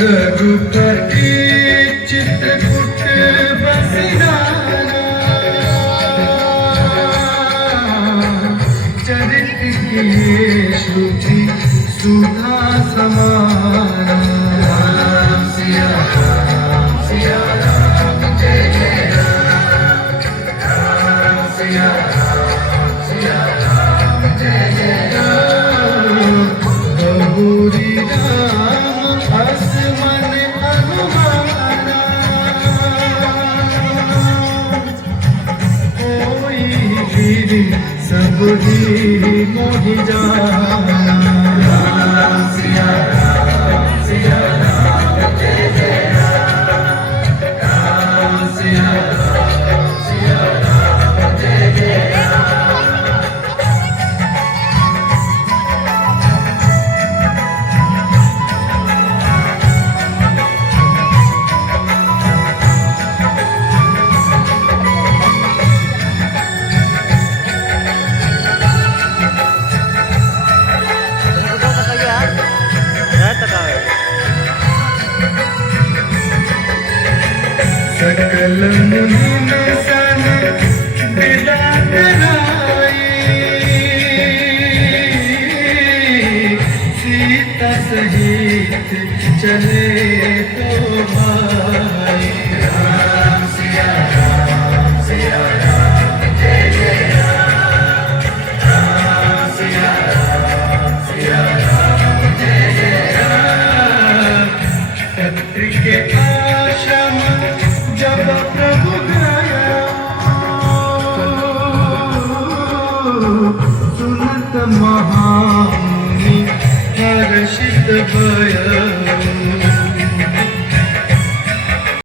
रघुपति चित्रकूट बसिनाना, चरित की श्रुति सुधा समाना। राम सिया राम सिया राम जय जय राम, राम सिया राम सिया राम जय जय राम। बहुरी राम असमन अनुमाना, कोई वीर सब ही मोहि जाना। राम सिया राम जय जय राम, राम सिया राम जय जय राम। सकल मुनि में सन बिदा कराई, सीता सहित चले तो भाई। राम सिया राम जय जय राम, राम सिया राम जय जय राम। क्षत्रि के आश्रम जब प्रभु गया, सुनत महामुनि हर्षित भय।